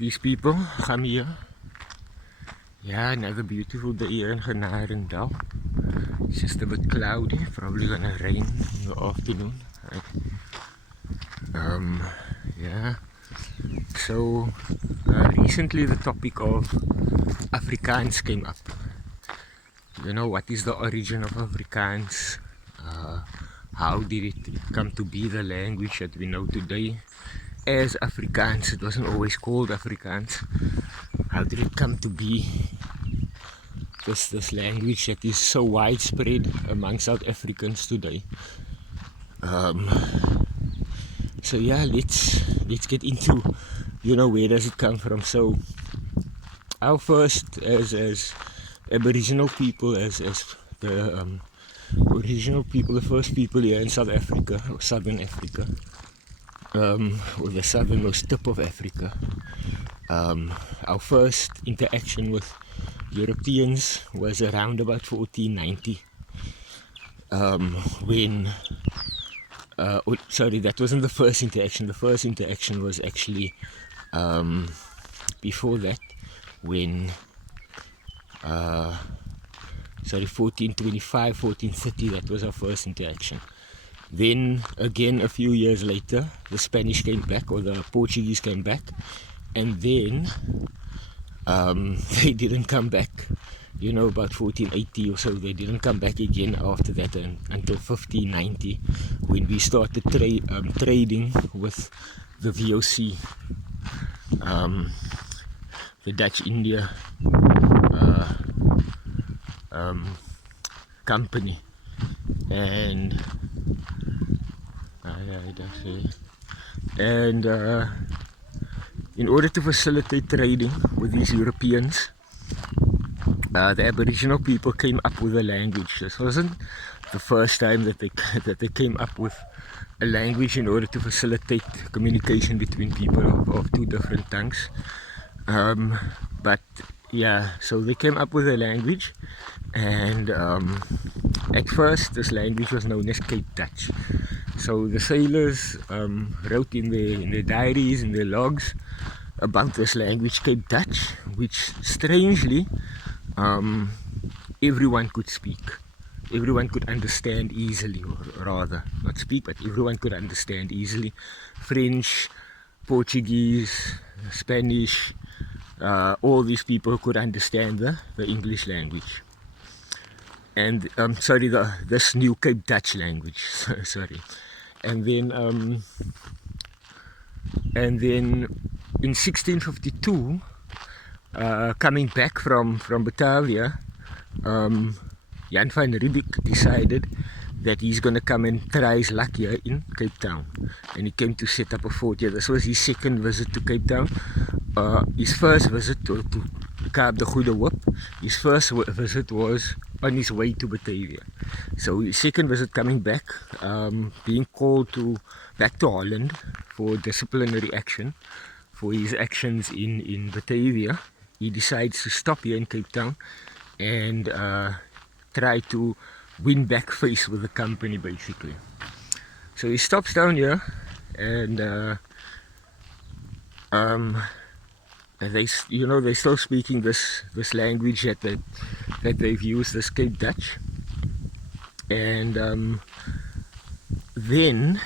These people, come here. Yeah, another beautiful day here in Genarendal. It's just a bit cloudy, probably gonna rain in the afternoon. Right? Yeah. So recently the topic of Afrikaans came up. You know, what is the origin of Afrikaans? How did it come to be the language that we know today as Afrikaans? It wasn't always called Afrikaans. How did it come to be this language that is so widespread among South Africans today? So yeah, let's get into, you know, where does it come from. So our first, as Aboriginal people, as the original people, the first people here in South Africa, or Southern Africa, or the southernmost tip of Africa. Our first interaction with Europeans was around about 1490, when sorry, that wasn't the first interaction. The first interaction was actually before that, when 1425, 1430, that was our first interaction. Then again, a few years later, the Spanish came back, or the Portuguese came back, and then they didn't come back, you know, about 1480 or so. They didn't come back again after that until 1590, when we started trading with the VOC, the Dutch India company. And in order to facilitate trading with these Europeans, the Aboriginal people came up with a language. This wasn't the first time that they came up with a language in order to facilitate communication between people of two different tongues. But yeah, so they came up with a language, and at first this language was known as Cape Dutch. So the sailors wrote in their diaries, in their logs, about this language, Cape Dutch, which strangely everyone could speak. Everyone could understand easily, or rather, not speak, but everyone could understand easily. French, Portuguese, Spanish, all these people could understand the English language. And this new Cape Dutch language. Sorry. And then in 1652, coming back from Batavia, Jan van Riebeeck decided that he's going to come and try his luck here in Cape Town, and he came to set up a fort here. This was his second visit to Cape Town. His first visit to Kaap de Goede Hoop, his first visit was on his way to Batavia. So his second visit, coming back, being called back to Holland for disciplinary action for his actions in Batavia, he decides to stop here in Cape Town and try to win back face with the company, basically. So he stops down here, and they're still speaking this language that they've used, this Cape Dutch. And then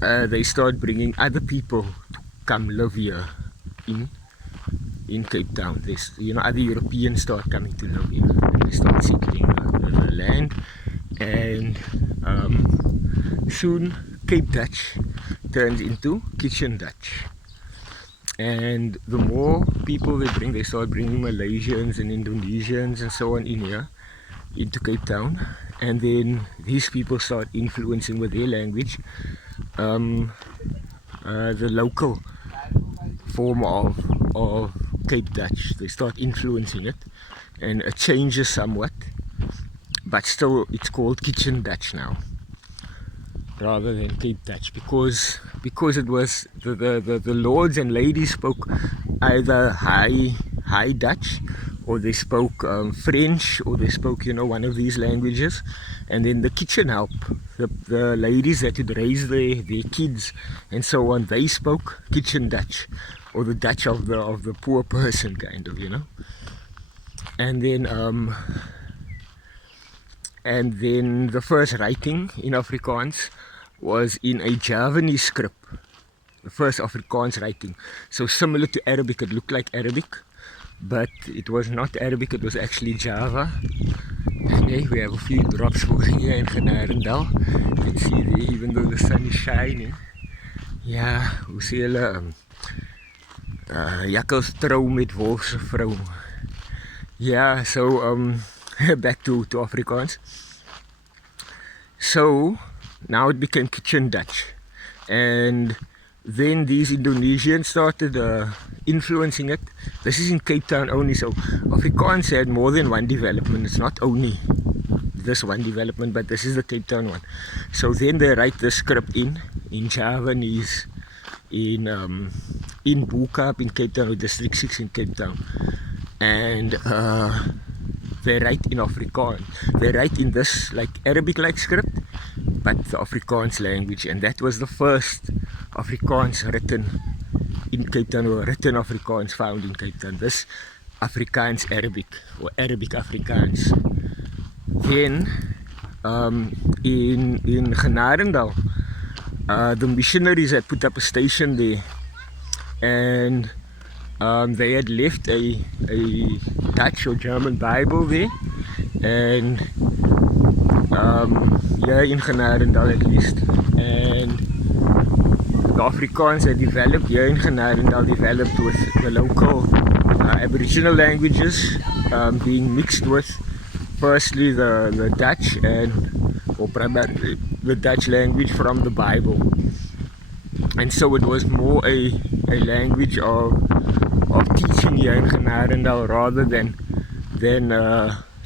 they start bringing other people to come live here in Cape Town. Other Europeans start coming to live here. They start settling the land, and soon Cape Dutch turns into Kitchen Dutch. And the more people they start bringing Malaysians and Indonesians and so on in here into Cape Town, and then these people start influencing with their language the local form of Cape Dutch. They start influencing it, and it changes somewhat, but still it's called Kitchen Dutch now, rather than Cape Dutch, because it was the lords and ladies spoke either High Dutch, or they spoke French, or they spoke one of these languages. And then the kitchen help, the ladies that would raise their kids and so on, they spoke Kitchen Dutch, or the Dutch of the poor person, kind of, you know. And then the first writing in Afrikaans was in a Javanese script. The first Afrikaans writing. So similar to Arabic, it looked like Arabic, but it was not Arabic, it was actually Java. And hey, we have a few drops falling here in Genarendal. You can see there, even though the sun is shining. Ja, hoe sê hulle? Jakkels trou met wolfse vrou. Yeah, so back to Afrikaans. So now it became kitchen Dutch, and then these Indonesians started influencing it. This is in Cape Town only, so Afrikaans had more than one development. It's not only this one development, but this is the Cape Town one. So then they write the script in Javanese, in Boekap in Cape Town, or District 6 in Cape Town. And they write in Afrikaans. They write in this like Arabic-like script, but the Afrikaans language. And that was the first Afrikaans written in Cape Town, or written Afrikaans found in Cape Town. This Afrikaans Arabic, or Arabic Afrikaans. Then in Genarendal, the missionaries had put up a station there, and they had left a Dutch or German Bible there, and here in Genarendal at least, and the Afrikaans had developed here in Genarendal, developed with the local Aboriginal languages being mixed with firstly the Dutch, or primarily the Dutch language from the Bible. And so it was more a language of teaching here in Genarendal, rather than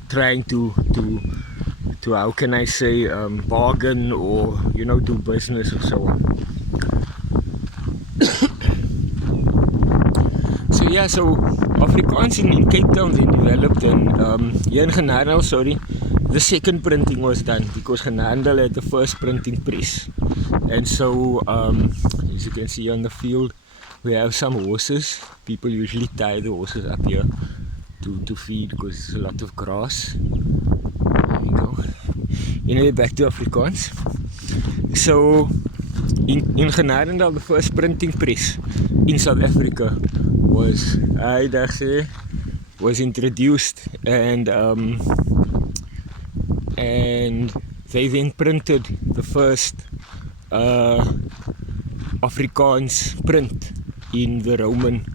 trying to how can I say, bargain, or do business or so on. So Afrikaans in Cape Town then developed, and here in Genarendal, the second printing was done, because Genarendal had the first printing press. And so as you can see on the field, we have some horses. People usually tie the horses up here to feed, because there's a lot of grass. There you go. Anyway, back to Afrikaans. So in Genarendal, the first printing press in South Africa was introduced, and they then printed the first Afrikaans print in the Roman,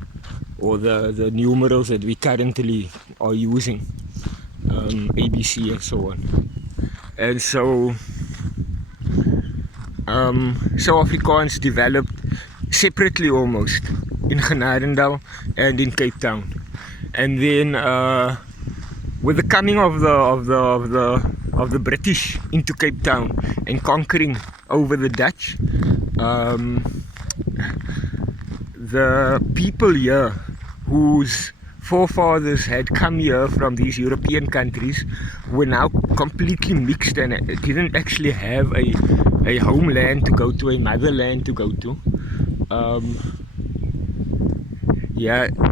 or the numerals that we currently are using, ABC and so on. And so Afrikaans developed separately almost in Genarendal and in Cape Town. And then with the coming of the British into Cape Town and conquering over the Dutch, the people here whose forefathers had come here from these European countries were now completely mixed, and didn't actually have a homeland to go to, a motherland to go to.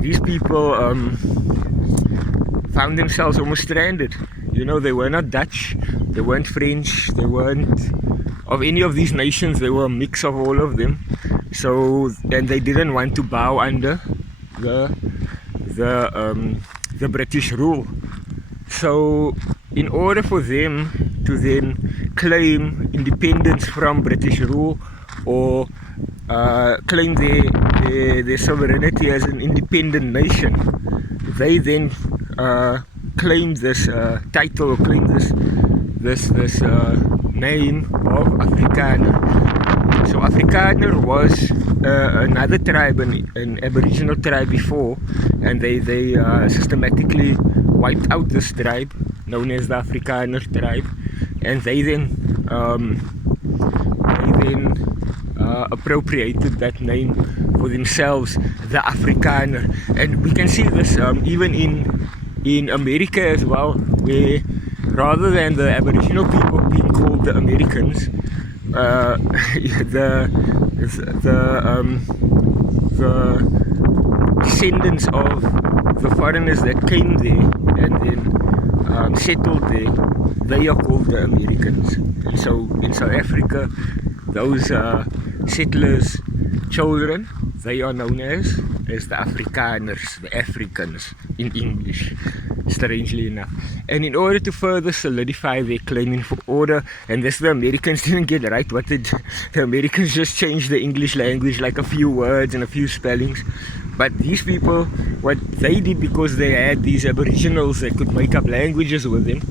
These people found themselves almost stranded. They were not Dutch, they weren't French, they weren't of any of these nations. They were a mix of all of them. So, and they didn't want to bow under the British rule. So, in order for them to then claim independence from British rule, or claim their sovereignty as an independent nation, they then claimed this title, or claimed this name of Afrikaner. So Afrikaner was another tribe, an Aboriginal tribe before, and they systematically wiped out this tribe known as the Afrikaner tribe, and they then appropriated that name for themselves, the Afrikaner. And we can see this even in America as well, where rather than the Aboriginal people being called the Americans, the descendants of the foreigners that came there and then settled there, they are called the Americans. And so in South Africa, those settlers' children, they are known as the Afrikaners, the Africans in English, strangely enough. And in order to further solidify their claiming for order, and this the Americans didn't get right, what did the Americans just changed the English language, like a few words and a few spellings. But these people, what they did, because they had these aboriginals that could make up languages with them,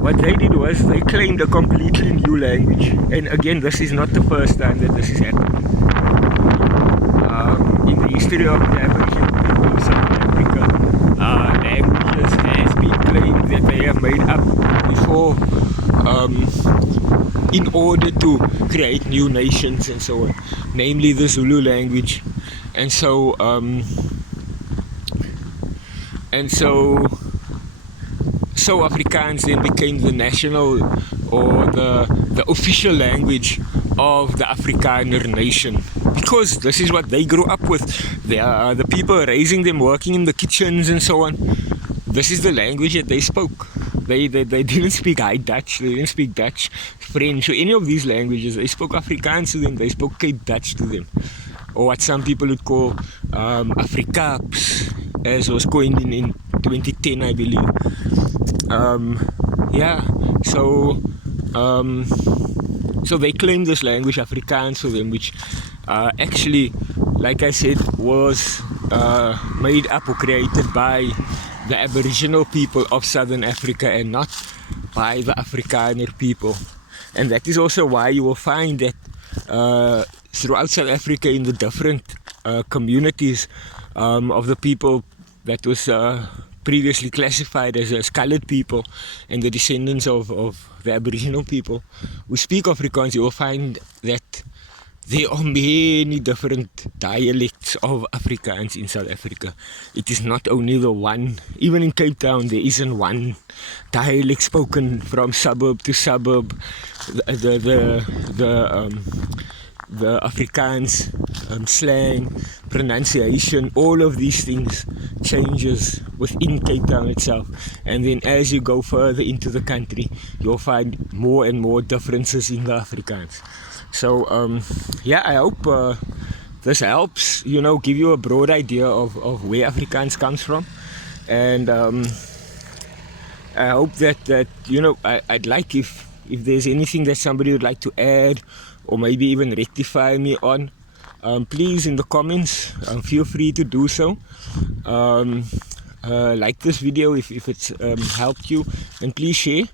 what they did was they claimed a completely new language. And again, this is not the first time that this is happening. In the history of the Aboriginal people of South Africa, languages has been claimed that they have made up before in order to create new nations and so on, namely the Zulu language. And so Afrikaans then became the national or the official language of the Afrikaner nation, because this is what they grew up with. The people raising them, working in the kitchens and so on, this is the language that they spoke. They didn't speak High Dutch, they didn't speak Dutch, French, or any of these languages. They spoke Afrikaans to them, they spoke Cape Dutch to them, or what some people would call Afrikaans, as was coined in 2010, I believe. So they claimed this language Afrikaans for them, which actually, like I said, was made up or created by the Aboriginal people of Southern Africa and not by the Afrikaner people. And that is also why you will find that throughout South Africa, in the different communities of the people that was previously classified as coloured people and the descendants of the Aboriginal people who speak Afrikaans, you will find that there are many different dialects of Afrikaans in South Africa. It is not only the one. Even in Cape Town, there isn't one dialect spoken from suburb to suburb. The Afrikaans slang, pronunciation, all of these things changes within Cape Town itself. And then as you go further into the country, you'll find more and more differences in the Afrikaans. So I hope this helps, give you a broad idea of where Afrikaans comes from. And I hope that I'd like if there's anything that somebody would like to add or maybe even rectify me on, please in the comments, feel free to do so. Like this video if it's helped you, and please share.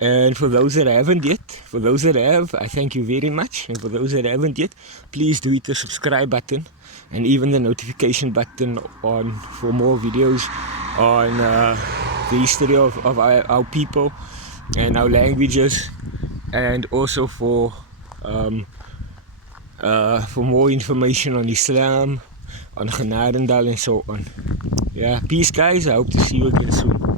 And for those that haven't yet, for those that have, I thank you very much. And for those that haven't yet, please do hit the subscribe button and even the notification button on for more videos on the history of our people and our languages, and also for more information on Islam, on Genadendal and so on. Yeah, peace guys, I hope to see you again soon.